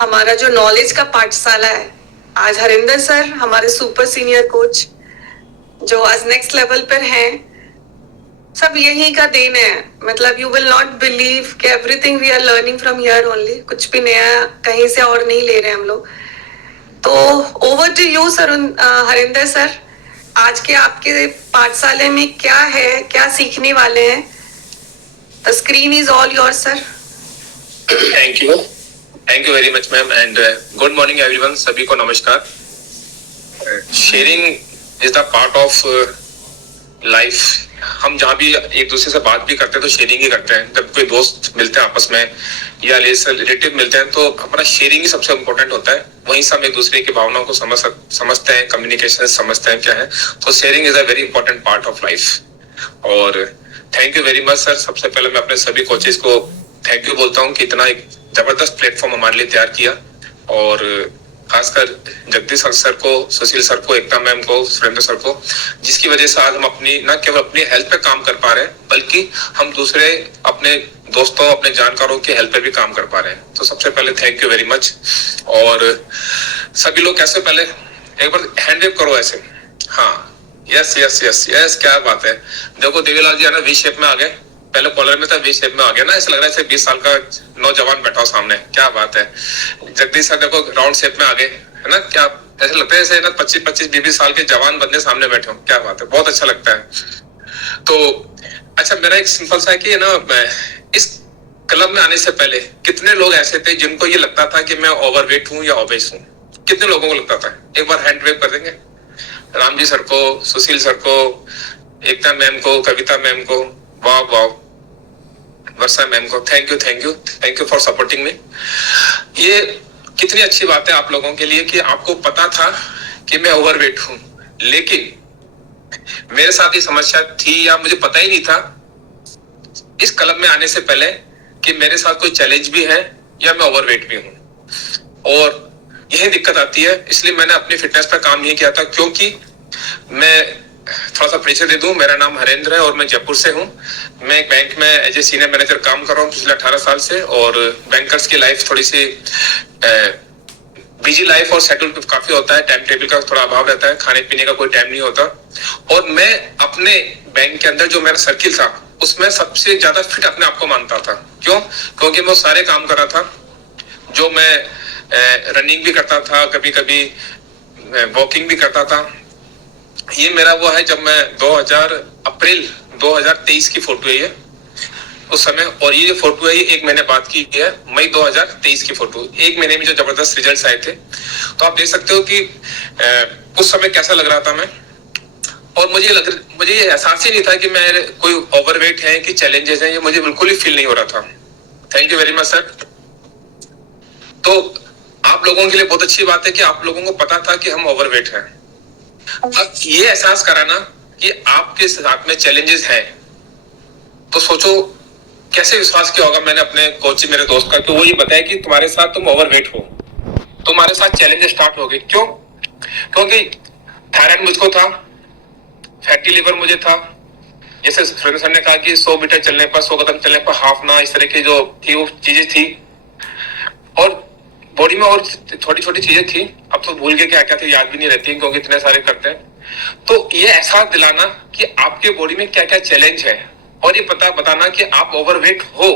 हमारा जो नॉलेज का पाठशाला है, आज हरिंदर सर हमारे सुपर सीनियर कोच जो आज नेक्स्ट लेवल पर हैं, सब यही का देन है। मतलब यू विल नॉट बिलीव कि everything we are learning from here only, कुछ भी नया कहीं से और नहीं ले रहे हम लोग। तो over to you sir, Harinder sir, आज के आपके पाठशाले में क्या है, क्या सीखने वाले हैं? The screen is all your sir. Thank you very much ma'am and good morning everyone. सभी को नमस्कार। Sharing is the part of life. हम जहाँ भी एक दूसरे से बात भी करते हैं तो शेयरिंग ही करते हैं। जब कोई दोस्त मिलते हैं आपस में या रिलेटिव मिलते हैं तो हमारा शेयरिंग ही सबसे इम्पोर्टेंट होता है। वहीं से हम एक दूसरे की भावनाओं को समझते हैं, कम्युनिकेशन समझते हैं क्या है। तो sharing is a very important part of life. और thank you very much sir. सबसे पहले मैं अपने सभी कोचेस को थैंक यू बोलता हूँ कि इतना एक जबरदस्त प्लेटफॉर्म हमारे लिए तैयार किया। और खासकर जगदीश सर को, सुशील सर को, एकता मैम को, सुरेंद्र सर को, जिसकी वजह से आज हम अपनी न केवल अपनी हेल्थ पे काम कर पा रहे हैं बल्कि हम दूसरे अपने दोस्तों, अपने जानकारों की हेल्थ पे भी काम कर पा रहे हैं। तो सबसे पहले थैंक यू वेरी मच। और सभी लोग कैसे, पहले एक बार हैंड वेव करो ऐसे। हाँ, यस यस यस यस, क्या बात है। देखो देवीलाल जी है ना, वी शेप में आ गए। पहले कॉलर में था, वी शेप में आ गया ना। ऐसा लग रहा है 20 साल का नौजवान बैठा हो सामने। क्या बात है। जगदीश सर देखो राउंड शेप में आ गए, है ना। क्या ऐसा लगता है जैसे ना 25-20 साल के जवान बंदे सामने बैठे हो। क्या बात है, बहुत अच्छा लगता है। तो अच्छा, मेरा एक सिंपल सा है कि ना, इस क्लब में आने से पहले कितने लोग ऐसे थे जिनको ये लगता था कि मैं ओवरवेट हूँ या ओबेस हूँ? कितने लोगों को लगता था? एक बार हैंड वेव कर देंगे। राम जी सर को, सुशील सर को, एकता मैम को, कविता मैम को, वाह वाह, वर्षा मैम को, thank you for supporting me. ये कितनी अच्छी बात है आप लोगों के लिए कि आपको पता था कि मैं ओवरवेट हूं, लेकिन मेरे साथ ये समस्या थी या मुझे पता ही नहीं था इस क्लब में आने से पहले कि मेरे साथ कोई चैलेंज भी है या मैं ओवरवेट भी हूं। और यही दिक्कत आती है, इसलिए मैंने अपनी फिटनेस पर काम नहीं किया था। क्योंकि मैं थोड़ा सा परिचय दे दूं, मेरा नाम हरेंद्र है और मैं जयपुर से हूं। मैं एक बैंक में एज ए सीनियर मैनेजर काम कर रहा हूं पिछले 18 साल से। और बैंकर्स की लाइफ थोड़ी सी बिजी लाइफ और शेड्यूल काफी होता है, टाइम टेबल का थोड़ा अभाव रहता है, खाने पीने का कोई टाइम नहीं होता। और मैं अपने बैंक के अंदर जो मेरा सर्किल था उसमें सबसे ज्यादा फिट अपने आप को मानता था। क्यों? क्योंकि मैं वो सारे काम कर रहा था जो मैं रनिंग भी करता था, कभी कभी वॉकिंग भी करता था। ये मेरा वो है जब मैं अप्रैल 2023 की फोटो है ये, उस समय। और ये फोटो है ये 1 महीने बाद की है, मई 2023 की फोटो। 1 महीने में जो जबरदस्त रिजल्ट्स आए थे, तो आप देख सकते हो कि उस समय कैसा लग रहा था मैं। और मुझे ये एहसास ही नहीं था कि मैं कोई ओवरवेट है कि चैलेंजेस हैं, ये मुझे बिल्कुल ही फील नहीं हो रहा था। Thank you very much sir. तो आप लोगों के लिए बहुत अच्छी बात है कि आप लोगों को पता था कि हम ओवरवेट हैं। अब ये एहसास कराना कि आपके साथ में चैलेंजेस हैं, तो सोचो कैसे विश्वास किया होगा मैंने अपने कोच, मेरे दोस्त का, कि वो ये बताया कि तुम्हारे साथ तुम ओवरवेट हो, तुम्हारे साथ चैलेंज स्टार्ट हो गए। क्यों? क्योंकि थायराइड मुझको था, फैटी लिवर मुझे था, जैसे सुरेंद्र सर ने कहा कि 100 मीटर चलने पर, 100 कदम चलने पर हाफ ना, इस तरह की जो थी वो चीजें थी। और बॉडी में और छोटी छोटी चीजें थी, अब तो भूल गए क्या क्या थी, याद भी नहीं रहती क्योंकि इतने सारे करते हैं। तो ये एहसास दिलाना कि आपके बॉडी में क्या क्या चैलेंज है और ये बताना कि आप ओवरवेट हो,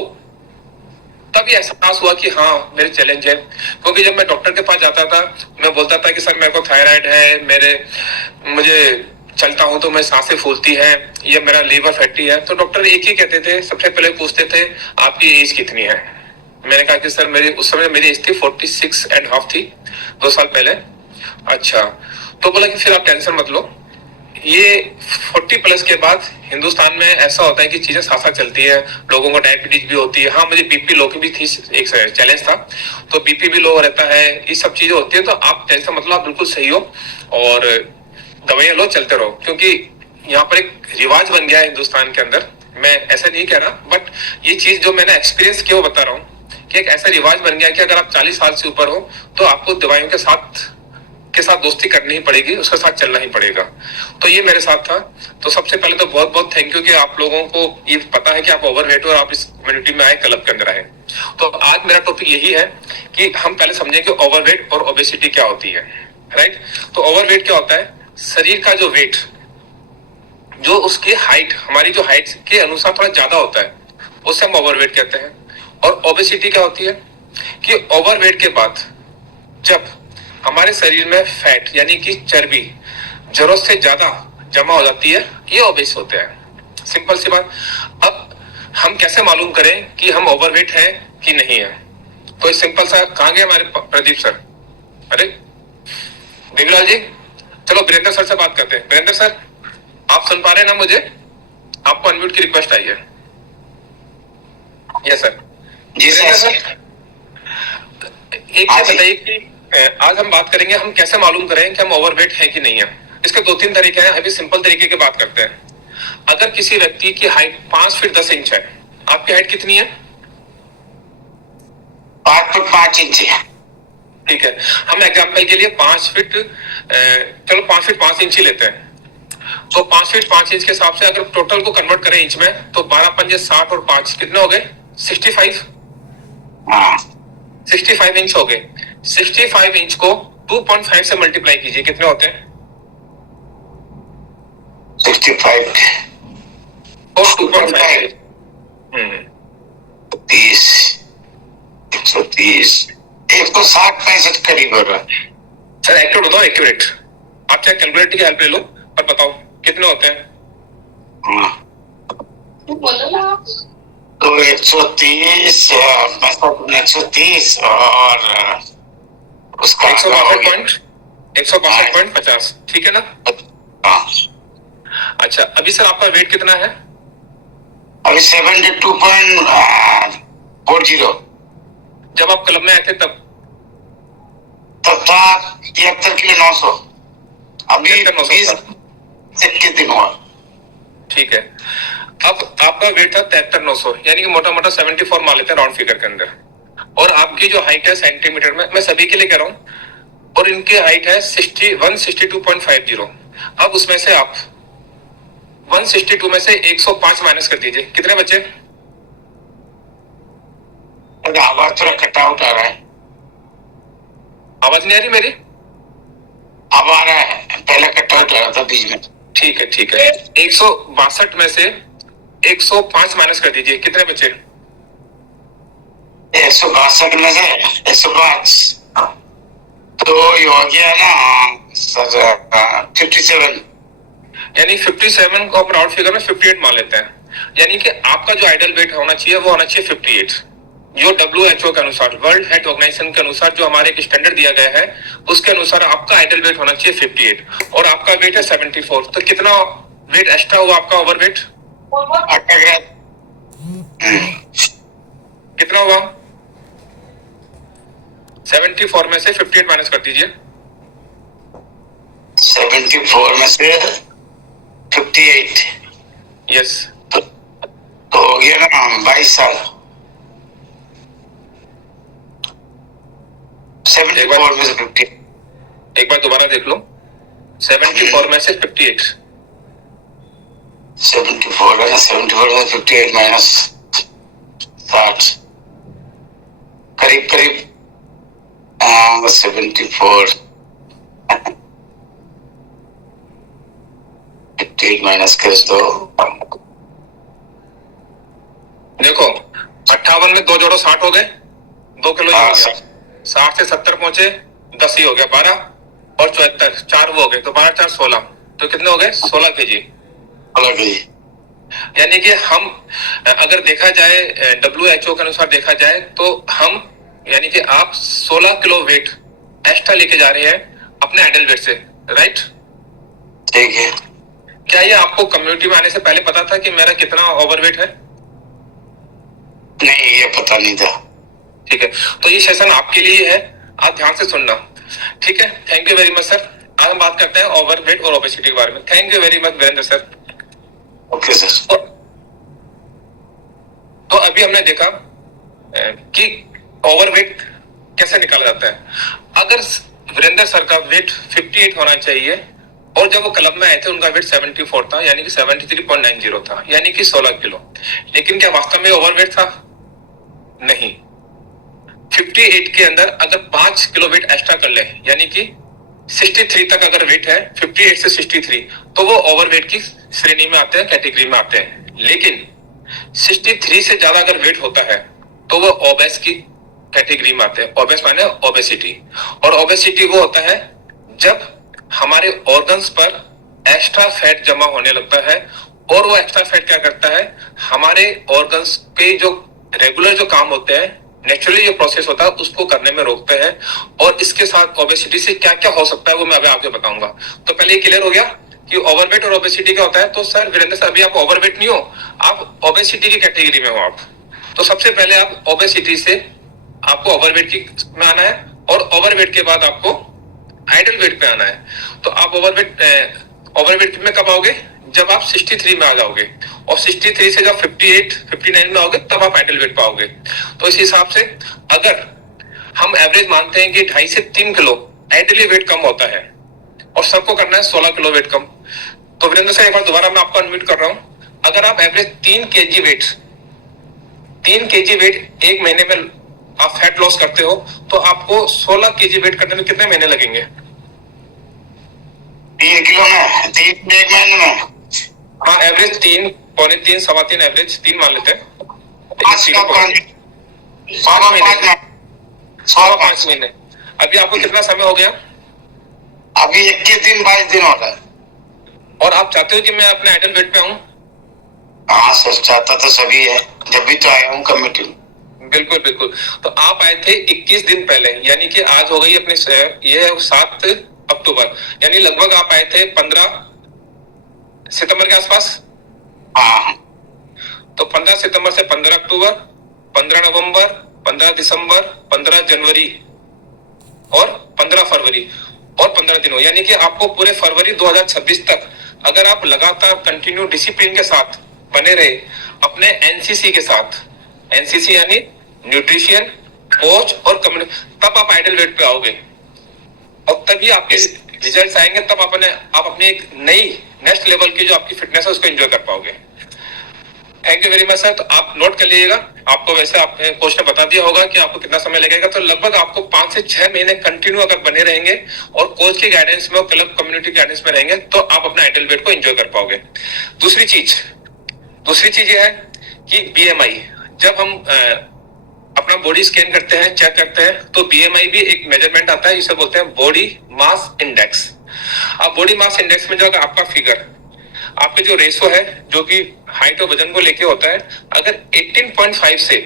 तब ये एहसास हुआ कि हाँ मेरे चैलेंज है। क्योंकि जब मैं डॉक्टर के पास जाता था, मैं बोलता था कि सर मेरे को थायराइड है, मुझे चलता हूं तो मैं सांसें फूलती है, या मेरा लीवर फैटी है, तो डॉक्टर एक ही कहते थे, सबसे पहले पूछते थे आपकी एज कितनी है। मैंने कहा कि सर उस समय मेरी एज थी 46.5 थी, 2 साल पहले। अच्छा, तो बोला कि फिर आप टेंशन मत लो, ये 40 प्लस के बाद हिंदुस्तान में ऐसा होता है कि चीजें साथ साथ चलती है, लोगों को डायबिटीज भी होती है। हाँ, मुझे बीपी लो की भी थी, एक चैलेंज था, तो बीपी भी लो रहता है, ये सब चीजें होती है। तो आप टेंशन मतलब आप बिल्कुल सही हो और दवाइयां लो, चलते रहो। क्योंकि यहाँ पर एक रिवाज बन गया है हिंदुस्तान के अंदर, मैं ऐसा नहीं कह रहा, बट ये चीज जो मैंने एक्सपीरियंस किया वो बता रहा हूँ कि एक ऐसा रिवाज बन गया कि अगर आप 40 साल से ऊपर हो तो आपको दवाइयों के साथ दोस्ती करनी ही पड़ेगी, उसके साथ चलना ही पड़ेगा। तो ये मेरे साथ था। तो सबसे पहले तो बहुत बहुत थैंक यू कि आप लोगों को ये पता है कि आप ओवरवेट हो और आप इस कम्युनिटी में आए, क्लब के अंदर आए। तो आज मेरा टॉपिक यही है कि हम पहले समझें कि ओवरवेट और ओबेसिटी क्या होती है, राइट। तो ओवरवेट क्या होता है? शरीर का जो वेट, जो उसकी हाइट, हमारी जो हाइट के अनुसार थोड़ा ज्यादा होता है, उसे हम ओवरवेट कहते हैं। और ओबेसिटी क्या होती है कि ओवरवेट के बाद जब हमारे शरीर में फैट यानी कि चर्बी जरूरत से ज्यादा जमा हो जाती है, ये ओबेस होते हैं। सिंपल सी बात। अब हम कैसे मालूम करें कि हम ओवरवेट हैं कि नहीं है? तो सिंपल सा, कहां गए हमारे प्रदीप सर? अरे देवीलाल जी, चलो वीरेंद्र सर से बात करते हैं। वीरेंद्र सर, आप सुन पा रहे हैं ना मुझे? आपको अनम्यूट की रिक्वेस्ट आई है। Yes sir. जी सर। एक बात बताइए कि आज हम बात करेंगे हम कैसे मालूम करें कि हम ओवरवेट हैं कि नहीं है। इसके 2-3 तरीके हैं। अभी सिंपल तरीके की बात करते हैं। अगर किसी व्यक्ति की हाइट 5 फीट 10 इंच है, आपकी हाइट कितनी है? 5 फीट 5 इंच है। ठीक है, हम एग्जाम्पल के लिए 5 फीट, चलो 5 फीट 5 इंच ही लेते हैं। तो 5 फीट 5 इंच के हिसाब से अगर टोटल को कन्वर्ट करें इंच में, तो 12 पंजे 60 और 5 कितने हो गए? 65। 65 इंच हो गए। 65 इंच को 2.5 से मल्टीप्लाई कीजिए, कितने होते हैं? 65 और 2.5 30 130 160-65 करीब हो रहा है। सर एक्यूरेट बताओ, एक्यूरेट। आप चाहे कैलकुलेटर की हेल्प ले लो, पर बताओ कितने होते हैं? तो 130 130 और उसका 162.50, ठीक है ना? अच्छा, अभी सर आपका वेट कितना है? अभी 72.40। जब आप क्लब में आए थे तब था 73 किलो 900। अभी 21 दिन हुआ। ठीक है, अब आपका वेट था 73,900, यानी कि मोटा मोटा 74 मान लेते हैं राउंड फिगर के अंदर। और आपकी जो हाइट है सेंटीमीटर में, मैं सभी के लिए कह रहा हूं, और इनकी हाइट है 162.50। अब उसमें से आप 162 में से 105 माइनस कर दीजिए, कितने बचे? आवाज थोड़ा कटआउट आ रहा है। आवाज नहीं आ रही मेरी? अब आ रहा है, पहले कटआउट आ रहा था बीच में। ठीक है, ठीक है। 162 में से 105 माइनस कर दीजिए, कितने बचे? 162 में से 105 तो ये हो गया ना सर 57। यानी 57 को आप राउंड फिगर में 58 मान लेते हैं। यानी कि आपका जो आइडल वेट होना चाहिए वो होना चाहिए 58। जो WHO के अनुसार, वर्ल्ड हेल्थ ऑर्गेनाइजेशन के अनुसार, जो हमारे एक स्टैंडर्ड दिया गया है, उसके अनुसार आपका आइडल वेट होना चाहिए 58 और आपका वेट है 74। तो कितना वेट एक्स्ट्रा हुआ आपका ओवरवेट? कितना हुआ? 74 में से 58 माइनस कर दीजिए। 74 में से 58। यस। तो हो गया ना 22 साल। 74 में से 50। एक बार दोबारा देख लो। 74 में से 58। 74 है ना, 74 में 58 माइनस 60 करीब 74 58 माइनस कर दो। देखो 58 में 2 जोड़ो 60 हो गए, 2 किलो ही हो गया। 60 से 70 पहुंचे, 10 ही हो गया, 12 और 74, 4 वो हो गए, तो 12 4 16, तो कितने हो गए? 16 केजी। यानी कि हम अगर देखा जाए WHO के अनुसार देखा जाए तो हम, यानी कि आप 16 किलो वेट एक्स्ट्रा लेके जा रहे हैं अपने आइडल वेट से, राइट? ठीक है। क्या ये आपको कम्युनिटी में आने से पहले पता था कि मेरा कितना ओवरवेट है? नहीं, ये पता नहीं था। ठीक है, तो ये सेशन आपके लिए है, आप ध्यान से सुनना, ठीक है? Thank you very much sir. आज हम बात करते हैं ओवरवेट और ओबेसिटी के बारे में। Thank you very much Virendra sir. Okay sir. तो अभी हमने देखा कि ओवरवेट कैसे निकाला जाता है। अगर वीरेंद्र सर का वेट 58 होना चाहिए और जब वो क्लब में आए थे उनका वेट 74 था, यानी कि 73.90 था, यानी कि 16 किलो। लेकिन क्या वास्तव में ओवरवेट था? नहीं। 58 के अंदर अगर 5 किलो वेट एक्स्ट्रा कर ले, यानी कि 63 तक अगर वेट है, 58 से 63, तो वो ओवरवेट की श्रेणी में आते हैं, कैटेगरी में आते हैं। लेकिन 63 से ज्यादा अगर वेट होता है तो वो ओबेस की कैटेगरी में आते हैं। ओबेस माने ओबेसिटी, और ओबेसिटी वो होता है जब हमारे ऑर्गन्स पर एक्स्ट्रा फैट जमा होने लगता है, और वो एक्स्ट्रा फैट क्या करता है, हमारे ऑर्गन्स के जो रेगुलर जो काम होते हैं, नेचुरली जो प्रोसेस होता है, उसको करने में रोकते हैं। और इसके साथ ओबेसिटी से क्या क्या हो सकता है वो मैं अभी आपको बताऊंगा। तो पहले ये क्लियर हो गया कि ओवरवेट और ओबेसिटी क्या होता है। तो सर वीरेंद्र सर, अभी आप ओवरवेट नहीं हो, आप ओबेसिटी की कैटेगरी में हो आप। तो सबसे पहले आप ओबेसिटी से आपको ओवरवेट की में आना है, और ओवरवेट के बाद आपको आइडल वेट पे आना है। तो आप ओवरवेट में कब आओगे, जब आप 63 में आ जाओगे, और 63 से जब 58 59 में आओगे तब आप आइडल वेट पाओगे। तो इस हिसाब से अगर हम एवरेज मानते हैं कि 2.5 से 3 किलो आइडली वेट कम होता है, और सबको करना है 16 किलो वेट कम। तो वीरेंद्र सर, एक बार दोबारा मैं आपको अनम्यूट कर रहा हूं। अगर आप एवरेज 3 केजी वेट एक महीने में आप फैट लॉस करते हो, तो आपको 16 केजी वेट करने में कितने महीने लगेंगे? 3 किलो में 3 एक महीने में। हाँ, एवरेज 3, पौने 3, सवा 3, एवरेज 3 मान लेते हैं। 5 महीने। अभी आपको कितना समय हो गया? अभी 21 दिन 22 दिन हो गए। और आप चाहते हो कि मैं अपने आइडल वेट पे आऊं? हाँ सर, चाहता तो सभी है, जब भी तो आया हूँ कमेटी में। बिल्कुल बिल्कुल। तो आप आए थे 21 दिन पहले, यानी कि आज हो गई अपने ये 7 अक्टूबर, यानी लगभग आप आए थे 15 सितंबर के आसपास। हाँ, तो 15 सितंबर से 15 अक्टूबर, 15 नवंबर, 15 दिसंबर, 15 जनवरी और 15 फरवरी, और 15 दिनों, यानी कि आपको पूरे फरवरी 2026 तक अगर आप लगातार कंटिन्यू डिसिप्लिन के साथ बने रहे अपने एनसीसी के साथ, एनसीसी यानी न्यूट्रिशन, कोच और कम्युनिटी, तब आप आइडल वेट पे आओगे, और तभी आपके रिजल्ट्स आएंगे। तब आप अपनी एक नई नेक्स्ट लेवल की जो आपकी फिटनेस है उसको एंजॉय कर पाओगे। Thank you very much sir. तो आप नोट कर लीजिएगा, आपको वैसे आपने कोच ने बता दिया होगा कि आपको कितना समय लगेगा। तो लगभग आपको 5 से 6 महीने कंटिन्यू अगर बने रहेंगे और कोच की गाइडेंस में और क्लब कम्युनिटी गाइडेंस में रहेंगे, तो आप अपने आइडल वेट को एंजॉय कर पाओगे। दूसरी चीज ये है कि बीएमआई, जब हम अपना बॉडी स्कैन करते हैं, चेक करते हैं, तो बीएमआई भी एक मेजरमेंट आता है, जिसे बोलते हैं बॉडी मास इंडेक्स। अब बॉडी मास इंडेक्स में जो आपका फिगर, आपके जो रेशो है जो कि हाइट और वजन को लेके होता है, अगर 18.5 से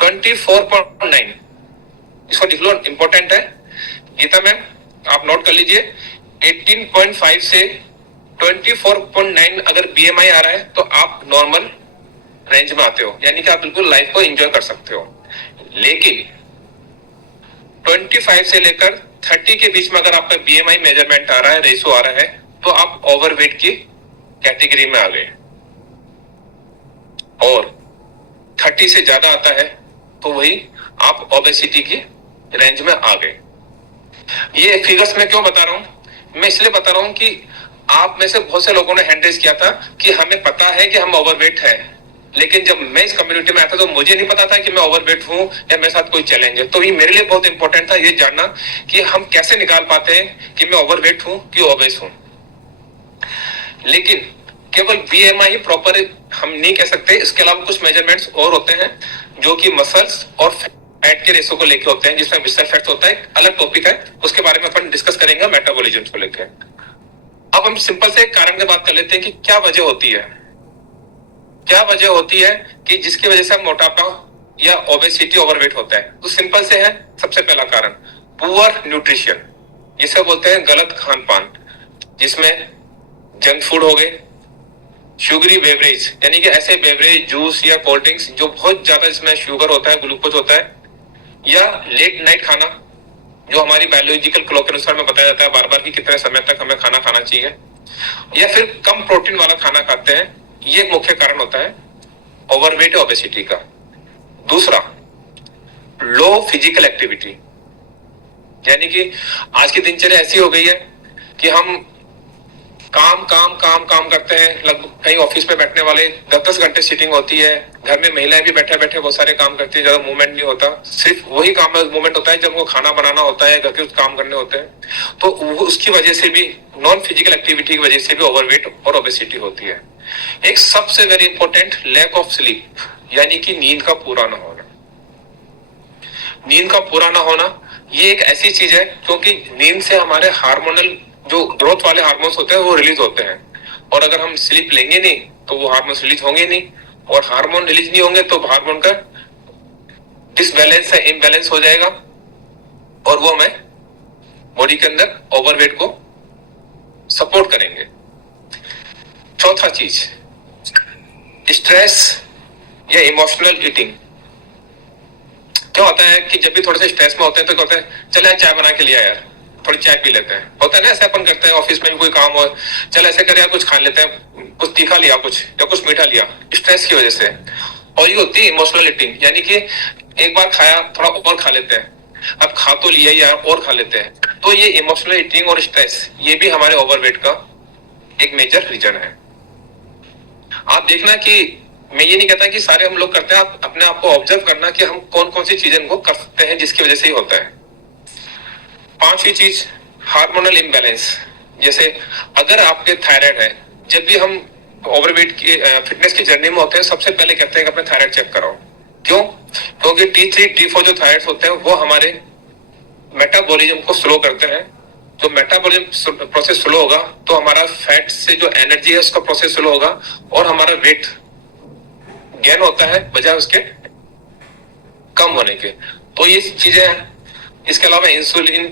24.9, इसको लिख लो, इंपॉर्टेंट है। गीता मैम आप नोट कर लीजिए, 18.5 से 24.9 अगर बीएमआई आ रहा है तो आप नॉर्मल रेंज में आते हो, यानी कि आप बिल्कुल लाइफ को एंजॉय कर सकते हो। लेकिन 25 से लेकर 30 के बीच में अगर आपका बीएमआई मेजरमेंट आ रहा है, रेशो आ रहा है, तो आप ओवरवेट की कैटेगरी में आ गए। और 30 से ज्यादा आता है तो वही आप ओबेसिटी की रेंज में आ गए। ये फिगर्स मैं क्यों बता रहा हूं? मैं इसलिए बता रहा हूं कि आप में से बहुत से लोगों ने हैंड रेज किया था कि हमें पता है कि हम ओवरवेट हैं, लेकिन जब मैं इस कम्युनिटी में आया था तो मुझे नहीं पता था कि मैं ओवरवेट हूं या मेरे साथ कोई चैलेंज है। तो ये मेरे लिए बहुत इंपॉर्टेंट था ये जानना कि हम कैसे निकाल पाते हैं कि मैं ओवरवेट हूं कि ओबेस हूं। लेकिन केवल बीएमआई प्रॉपर हम नहीं कह सकते, इसके अलावा कुछ मेजरमेंट्स और होते हैं जो कि मसल्स और फैट के रेशो को लेके होते हैं, जिसमें विस्तर फैट होता है, अलग टॉपिक है, उसके बारे में अपन डिस्कस करेंगे मेटाबॉलिज्म को लेके। अब हम सिंपल से एक कारण की बात कर लेते हैं कि क्या वजह होती है, क्या वजह होती है कि जिसकी वजह से हम मोटापा या ओबेसिटी ओवरवेट होता है। तो सिंपल से है, सबसे पहला कारण पुअर न्यूट्रिशन, जिसे बोलते हैं गलत खान पान, जिसमें जंक फूड हो गए, शुगरी बेवरेज यानी कि ऐसे बेवरेज, जूस या कोल्ड ड्रिंक्स जो बहुत ज्यादा जिसमें शुगर होता है, ग्लूकोज होता है, या लेट नाइट खाना जो हमारी बायोलॉजिकल क्लॉक के अनुसार में बताया जाता है बार बार कि कितने समय तक हमें खाना खाना चाहिए, या फिर कम प्रोटीन वाला खाना खाते हैं। ये एक मुख्य कारण होता है ओवरवेट या ओबेसिटी का। दूसरा, लो फिजिकल एक्टिविटी, यानी कि आज की दिनचर्या ऐसी हो गई है कि हम काम काम काम काम करते हैं, लगभग कहीं ऑफिस में बैठने वाले 10-10 घंटे सीटिंग होती है। घर में महिलाएं भी बैठे बैठे बहुत सारे काम करती है, ज्यादा मूवमेंट नहीं होता, सिर्फ वही काम में मूवमेंट होता है जब वो खाना बनाना होता है, घर के काम करने होते हैं। तो उसकी वजह से भी, नॉन फिजिकल एक्टिविटी की वजह से भी ओवरवेट और ओबेसिटी होती है। एक सबसे very important, lack of sleep, यानी कि नींद का पूरा ना होना। नींद का पूरा ना होना ये एक ऐसी चीज है, क्योंकि नींद से हमारे हार्मोनल जो ग्रोथ वाले हार्मोन्स होते हैं वो रिलीज होते हैं, और अगर हम स्लीप लेंगे नहीं तो वो हार्मोन्स रिलीज होंगे नहीं, और हार्मोन रिलीज नहीं होंगे तो हार्मोन का डिसबैलेंस है, इम्बैलेंस हो जाएगा, और वो हमें बॉडी के अंदर ओवरवेट को सपोर्ट करेंगे। चौथा चीज, स्ट्रेस या इमोशनल ईटिंग। क्या होता है कि जब भी थोड़े से स्ट्रेस में होते हैं तो कहते हैं चल यार चाय बना के लिया यार, थोड़ी चाय पी लेते हैं। होता है ना, ऐसे अपन करते हैं, ऑफिस में भी कोई काम हो, चल ऐसे कर यार कुछ खा लेते हैं, कुछ तीखा लिया कुछ या कुछ मीठा लिया, स्ट्रेस की वजह से। और ये होती है इमोशनल ईटिंग, यानी कि एक बार खाया थोड़ा और खा लेते हैं, अब खा तो लिया यार और खा लेते हैं। तो ये इमोशनल ईटिंग और स्ट्रेस ये भी हमारे ओवरवेट का एक मेजर रीजन है। आप देखना कि मैं ये नहीं कहता कि सारे हम लोग करते हैं, आप अपने आप को ऑब्जर्व करना कि हम कौन कौन सी चीजें को कर सकते हैं जिसकी वजह से ही होता है। पांचवी चीज, हार्मोनल इम्बैलेंस। जैसे अगर आपके थायराइड है, जब भी हम ओवरवेट की फिटनेस की जर्नी में होते हैं सबसे पहले कहते हैं कि अपने थायराइड चेक कराओ। क्यों? क्योंकि T3 T4 जो थायराइड होते हैं वो हमारे मेटाबॉलिज्म को स्लो करते हैं। जो मेटाबॉलिज्म प्रोसेस स्लो होगा तो हमारा फैट से जो एनर्जी है उसका प्रोसेस स्लो होगा, और हमारा वेट गेन होता है बजाय उसके कम होने के। तो ये चीजें हैं। इसके अलावा इंसुलिन,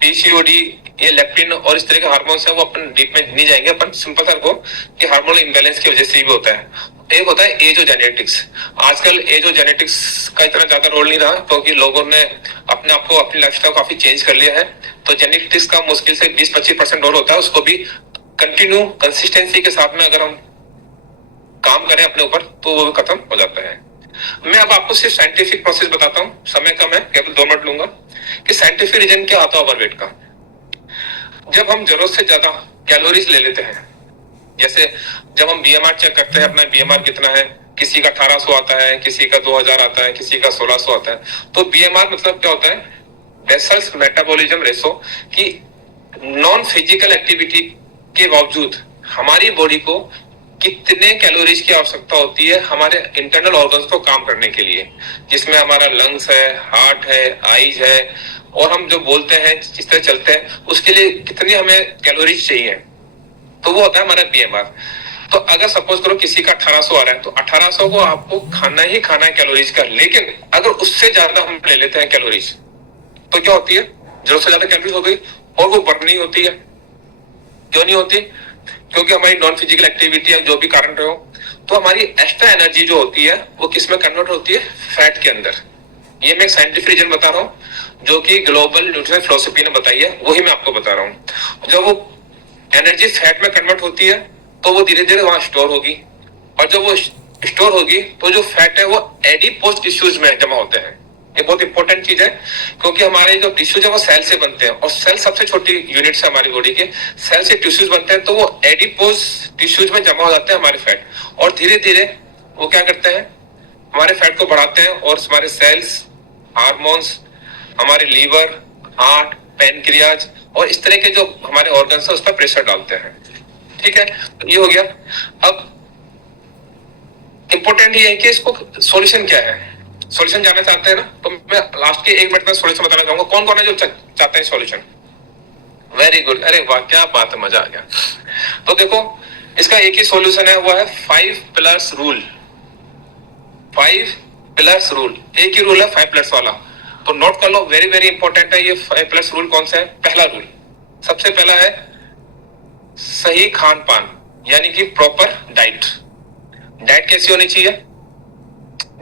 पीसीओडी, ये लेप्टिन और इस तरह के हार्मोन्स हैं, वो अपन डीप में नहीं जाएंगे, अपन सिंपल सा को कि हार्मोनल इम्बैलेंस की वजह से भी होता है। एक होता है एज और जेनेटिक्स। आजकल एज और जेनेटिक्स का इतना ज्यादा रोल नहीं रहा, क्योंकि लोगों ने अपने आप को, अपनी लाइफस्टाइल काफी चेंज कर लिया है। तो जेनेटिक्स का मुश्किल से 20-25% रोल होता है, उसको भी कंटिन्यू कंसिस्टेंसी के साथ में अगर हम काम करें अपने ऊपर तो वो खत्म हो जाता है। मैं अब आपको सिर्फ साइंटिफिक प्रोसेस बताता हूँ, समय कम है, केवल 2 मिनट लूंगा, कि साइंटिफिक रीजन क्या आता है ओवरवेट का। जब हम जरूरत से ज्यादा कैलोरीज ले लेते हैं, जैसे जब हम बीएमआर चेक करते हैं, अपना बीएमआर कितना है, किसी का 1800 आता है, किसी का 2000 आता है, किसी का 1600 आता है। तो बीएमआर मतलब क्या होता है? बेसल्स मेटाबॉलिज्म रेशो, कि नॉन फिजिकल एक्टिविटी के बावजूद हमारी बॉडी को कितने कैलोरीज की आवश्यकता होती है हमारे इंटरनल ऑर्गन्स को काम करने के लिए, जिसमें हमारा लंग्स है, हार्ट है, आईज है, और हम जो बोलते हैं, जिस तरह चलते हैं, उसके लिए कितनी हमें कैलोरीज चाहिए। तो वो होता है हमारा बीएमआर। तो अगर सपोज करो किसी का 1800 आ रहा है, तो 1800 को आपको खाना ही खाना है कैलोरीज का। लेकिन अगर उससे ज्यादा हम ले लेते हैं कैलोरीज तो क्या होती है? जरूरत से ज्यादा कैलोरीज हो गई और वो बर्न नहीं होती है। क्यों नहीं होती? क्योंकि हमारी नॉन फिजिकल एक्टिविटी है, जो भी कारण रहे हो, तो हमारी एक्स्ट्रा एनर्जी जो होती है वो किस में कन्वर्ट होती है? फैट के अंदर। ये मैं साइंटिफिक रीजन बता रहा हूँ, जो कि ग्लोबल न्यूट्रिशन फिलोसफी ने बताई है, वही मैं आपको बता रहा हूँ। जब वो एनर्जी फैट में कन्वर्ट होती है तो वो धीरे धीरे वहां स्टोर होगी, और जब वो स्टोर होगी तो जो फैट है वो एडिपोज टिश्यूज में जमा होते हैं। ये बहुत इंपॉर्टेंट चीज है, क्योंकि हमारे जो टिश्यूज है वो सेल से बनते हैं, और सेल सबसे छोटी यूनिट्स है हमारी बॉडी के। सेल से टिश्यूज बनते हैं, तो वो एडिपोज टिश्यूज में जमा हो जाते हैं हमारे फैट, और धीरे धीरे वो क्या करते हैं? हमारे फैट को बढ़ाते हैं, और हमारे सेल्स, हार्मोन्स, हमारे लीवर, हार्ट, पैनक्रियाज और इस तरह के जो हमारे ऑर्गन्स है उस पर प्रेशर डालते हैं। ठीक है, ये हो गया। अब इंपॉर्टेंट ये है कि इसको सॉल्यूशन क्या है। सॉल्यूशन जानना चाहते हैं ना, तो मैं लास्ट के 1 मिनट में सॉल्यूशन बताना चाहूंगा। कौन कौन है जो चाहते हैं सॉल्यूशन? वेरी गुड, अरे वाह क्या बात है, मजा आ गया। तो देखो, इसका एक ही सॉल्यूशन है, वो है 5 पिलर्स रूल। 5 पिलर्स रूल, एक ही रूल है 5 पिलर्स वाला, तो नोट कर लो, वेरी वेरी इंपॉर्टेंट है ये 5 पिलर्स रूल। कौन सा है? पहला रूल, सबसे पहला है सही खान पान, यानी कि प्रॉपर डाइट। डाइट कैसी होनी चाहिए?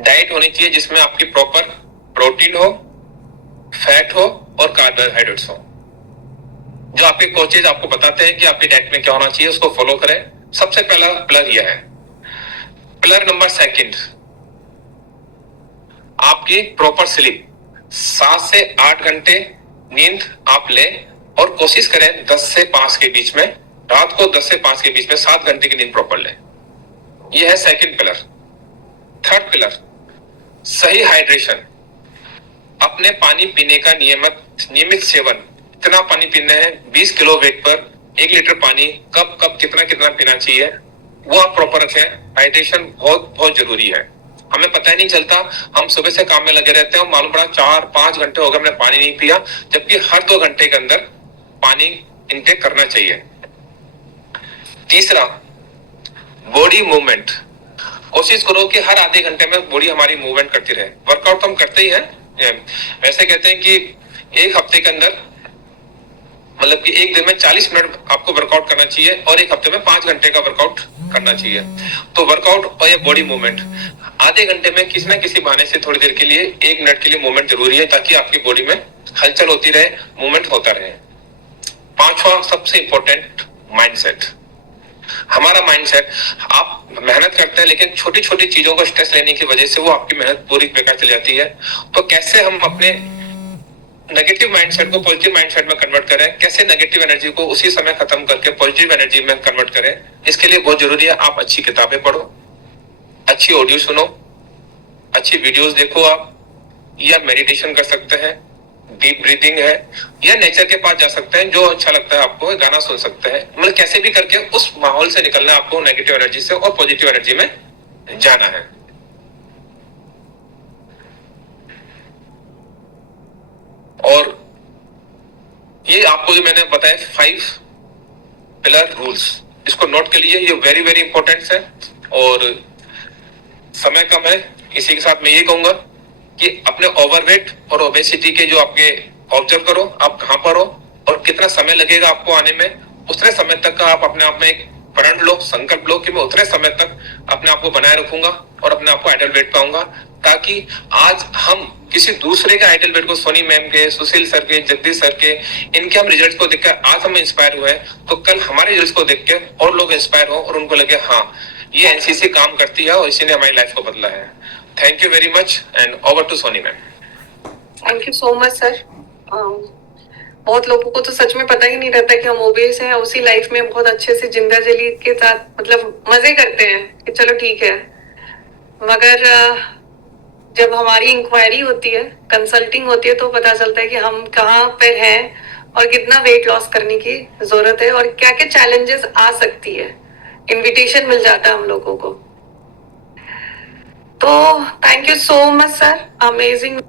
डाइट होनी चाहिए जिसमें आपकी प्रॉपर प्रोटीन हो, फैट हो और कार्बोहाइड्रेट्स हो। जो आपके कोचेज आपको बताते हैं कि आपकी डाइट में क्या होना चाहिए, उसको फॉलो करें। सबसे पहला पिलर यह है। पिलर नंबर 2, आपकी प्रॉपर स्लीप। 7 से 8 घंटे नींद आप लें, और कोशिश करें 10 से 5 के बीच में रात को 10 से 5 के बीच में 7 घंटे की नींद प्रॉपर लें। ये है सेकंड पिलर। थर्ड पिलर, सही हाइड्रेशन। अपने पानी पीने का नियमित सेवन। इतना पानी पीना है, 20 किलो वेट पर 1 लीटर पानी कब कब कितना कितना पीना चाहिए, वो आप प्रॉपर रखें। हाइड्रेशन बहुत बहुत जरूरी है। हमें पता ही नहीं चलता, हम सुबह से काम में लगे रहते हैं, मालूम पड़ा 4-5 घंटे हो गए हमने पानी नहीं पिया, जबकि हर 2 घंटे के अंदर पानी इनटेक करना चाहिए। तीसरा, बॉडी मूवमेंट। कोशिश करो कि हर आधे घंटे में बॉडी हमारी मूवमेंट करती रहे। वर्कआउट तो हम करते ही हैं, वैसे कहते हैं कि एक हफ्ते के अंदर, मतलब कि एक दिन में 40 मिनट आपको वर्कआउट करना चाहिए और एक हफ्ते में 5 घंटे का वर्कआउट करना चाहिए। तो वर्कआउट और ये बॉडी मूवमेंट, आधे घंटे में किसी ना किसी बहाने से थोड़ी देर के लिए 1 मिनट के लिए मूवमेंट जरूरी है, ताकि आपकी बॉडी में हलचल होती रहे, मूवमेंट होता रहे। पांचवा सबसे इंपॉर्टेंट, माइंडसेट। हमारा माइंडसेट, आप मेहनत करते हैं लेकिन छोटी छोटी चीजों को स्ट्रेस लेने की वजह से वो आपकी मेहनत पूरी बेकार चली जाती है। तो कैसे हम अपने नेगेटिव माइंडसेट को पॉजिटिव माइंडसेट में कन्वर्ट करें, कैसे नेगेटिव एनर्जी को उसी समय खत्म करके पॉजिटिव एनर्जी में कन्वर्ट करें, इसके लिए बहुत जरूरी है आप अच्छी किताबें पढ़ो, अच्छी ऑडियो सुनो, अच्छी वीडियोस देखो आप, या मेडिटेशन कर सकते हैं, डीप ब्रीथिंग है, या नेचर के पास जा सकते हैं, जो अच्छा लगता है आपको, गाना सुन सकते हैं। मतलब कैसे भी करके उस माहौल से निकलना है आपको, नेगेटिव एनर्जी से, और पॉजिटिव एनर्जी में जाना है। और ये आपको जो मैंने बताया 5 पिलर रूल्स, इसको नोट के लिए, ये वेरी वेरी इंपॉर्टेंट है। और समय कम है, इसी के साथ मैं ये कहूंगा कि अपने ओवरवेट और ओबेसिटी के जो आपके ऑब्जर्व करो, आप कहां पर हो और कितना समय लगेगा आपको आने में, उतने समय तक का आप अपने आप में एक प्रण लो, संकल्प लो कि मैं उतने समय तक अपने आप को बनाए रखूंगा और अपने आप को आइडल वेट पाऊंगा, ताकि आज हम किसी दूसरे के आइडल वेट को, सोनी मैम के, सुशील सर के, जगदीश सर के, इनके हम रिजल्ट को देखकर आज हम इंस्पायर हुए, तो कल हमारे रिजल्ट को देख के और लोग इंस्पायर हो और उनको लगे हाँ ये एनसीसी काम करती है और इसी ने हमारी लाइफ को बदला है। Thank you very much and over to Soni ma'am. Thank you so much sir. बहुत लोगों को तो सच में पता ही नहीं रहता कि हम ओबेस हैं, उसी लाइफ में बहुत अच्छे से जिंदा जली के साथ मतलब मजे करते हैं कि चलो ठीक है, मगर जब हमारी इंक्वायरी होती है, कंसल्टिंग होती है, तो पता चलता है कि हम कहाँ पे हैं और कितना वेट लॉस करने की जरूरत है और क्या क्या चैलेंजेस आ सकती है। इनविटेशन मिल जाता है हम लोगों को। तो thank you so much sir, amazing.